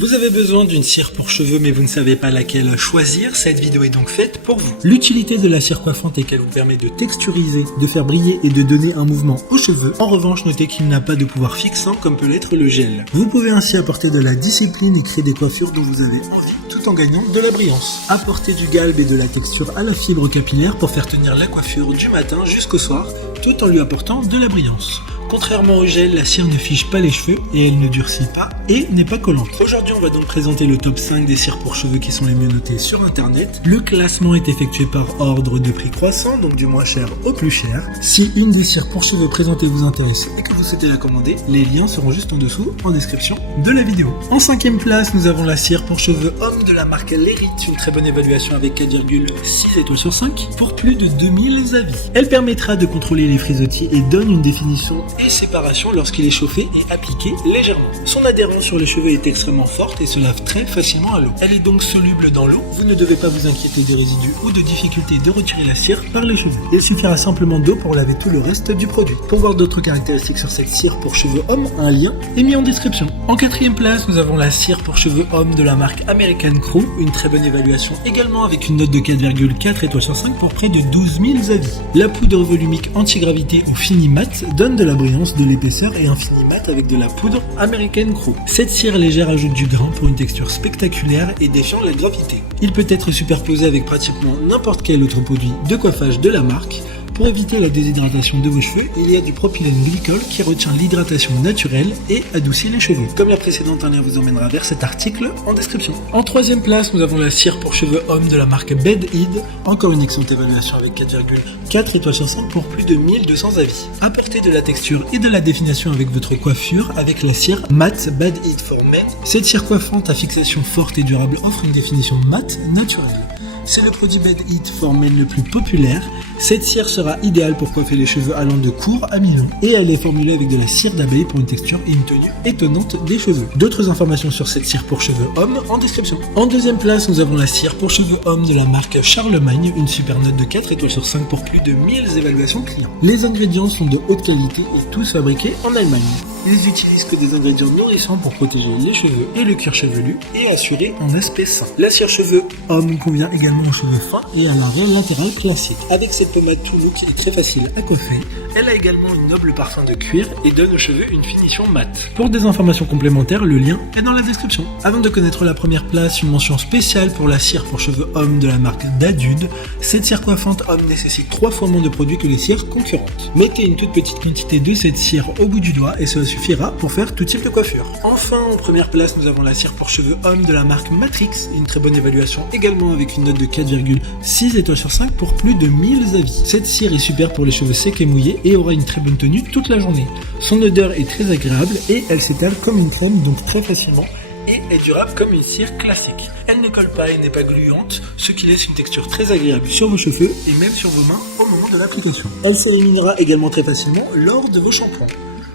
Vous avez besoin d'une cire pour cheveux mais vous ne savez pas laquelle choisir, cette vidéo est donc faite pour vous. L'utilité de la cire coiffante est qu'elle vous permet de texturiser, de faire briller et de donner un mouvement aux cheveux. En revanche, notez qu'il n'a pas de pouvoir fixant comme peut l'être le gel. Vous pouvez ainsi apporter de la discipline et créer des coiffures dont vous avez envie, tout en gagnant de la brillance. Apportez du galbe et de la texture à la fibre capillaire pour faire tenir la coiffure du matin jusqu'au soir, tout en lui apportant de la brillance. Contrairement au gel, la cire ne fige pas les cheveux et elle ne durcit pas et n'est pas collante. Aujourd'hui, on va donc présenter le top 5 des cires pour cheveux qui sont les mieux notées sur internet. Le classement est effectué par ordre de prix croissant, donc du moins cher au plus cher. Si une des cires pour cheveux présentées vous intéresse et que vous souhaitez la commander, les liens seront juste en dessous en description de la vidéo. En 5e place, nous avons la cire pour cheveux homme de la marque Lerit, une très bonne évaluation avec 4,6 étoiles sur 5 pour plus de 2000 avis. Elle permettra de contrôler les frisottis et donne une définition et séparation lorsqu'il est chauffé et appliqué légèrement. Son adhérence sur les cheveux est extrêmement forte et se lave très facilement à l'eau. Elle est donc soluble dans l'eau, vous ne devez pas vous inquiéter des résidus ou de difficultés de retirer la cire par les cheveux. Il suffira simplement d'eau pour laver tout le reste du produit. Pour voir d'autres caractéristiques sur cette cire pour cheveux hommes, un lien est mis en description. En 4e place, nous avons la cire pour cheveux hommes de la marque American Crew, une très bonne évaluation également avec une note de 4,4 étoiles sur 5 pour près de 12 000 avis. La poudre volumique anti-gravité ou fini mat donne de la brillance, de l'épaisseur et un fini mat avec de la poudre American Crew. Cette cire légère ajoute du grain pour une texture spectaculaire et défiant la gravité. Il peut être superposé avec pratiquement n'importe quel autre produit de coiffage de la marque. Pour éviter la déshydratation de vos cheveux, il y a du propylène glycol qui retient l'hydratation naturelle et adoucit les cheveux. Comme la précédente, un lien vous emmènera vers cet article en description. En 3e place, nous avons la cire pour cheveux hommes de la marque Bed Head, encore une excellente évaluation avec 4,4 étoiles sur 5 pour plus de 1200 avis. Apportez de la texture et de la définition avec votre coiffure avec la cire Matte Bed Head for Men. Cette cire coiffante à fixation forte et durable offre une définition matte naturelle. C'est le produit Bed Head for Men le plus populaire. Cette cire sera idéale pour coiffer les cheveux allant de court à mi-long et elle est formulée avec de la cire d'abeille pour une texture et une tenue étonnante des cheveux. D'autres informations sur cette cire pour cheveux hommes en description. En 2e place, nous avons la cire pour cheveux hommes de la marque Charlemagne, une super note de 4 étoiles sur 5 pour plus de 1000 évaluations clients. Les ingrédients sont de haute qualité et tous fabriqués en Allemagne. Ils utilisent que des ingrédients nourrissants pour protéger les cheveux et le cuir chevelu et assurer un aspect sain. La cire cheveux homme convient également aux cheveux fins et à l'arrière latéral classique. Avec cette pommade tout look qui est très facile à coiffer, elle a également une noble parfum de cuir et donne aux cheveux une finition mate. Pour des informations complémentaires, le lien est dans la description. Avant de connaître la première place, une mention spéciale pour la cire pour cheveux homme de la marque Dadude. Cette cire coiffante homme nécessite 3 fois moins de produits que les cires concurrentes. Mettez une toute petite quantité de cette cire au bout du doigt et cela suffira pour faire tout type de coiffure. Enfin, en première place, nous avons la cire pour cheveux homme de la marque Matrix, une très bonne évaluation également avec une note de 4,6 étoiles sur 5 pour plus de 1000 avis. Cette cire est super pour les cheveux secs et mouillés et aura une très bonne tenue toute la journée. Son odeur est très agréable et elle s'étale comme une crème, donc très facilement, et est durable comme une cire classique. Elle ne colle pas et n'est pas gluante, ce qui laisse une texture très agréable sur vos cheveux et même sur vos mains au moment de l'application. Elle s'éliminera également très facilement lors de vos shampoings.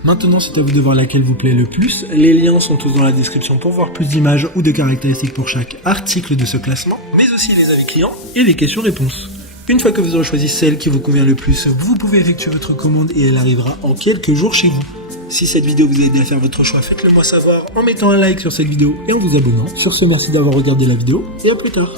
Maintenant, c'est à vous de voir laquelle vous plaît le plus. Les liens sont tous dans la description pour voir plus d'images ou de caractéristiques pour chaque article de ce classement, mais aussi les avis clients et les questions-réponses. Une fois que vous aurez choisi celle qui vous convient le plus, vous pouvez effectuer votre commande et elle arrivera en quelques jours chez vous. Si cette vidéo vous a aidé à faire votre choix, faites-le moi savoir en mettant un like sur cette vidéo et en vous abonnant. Sur ce, merci d'avoir regardé la vidéo et à plus tard.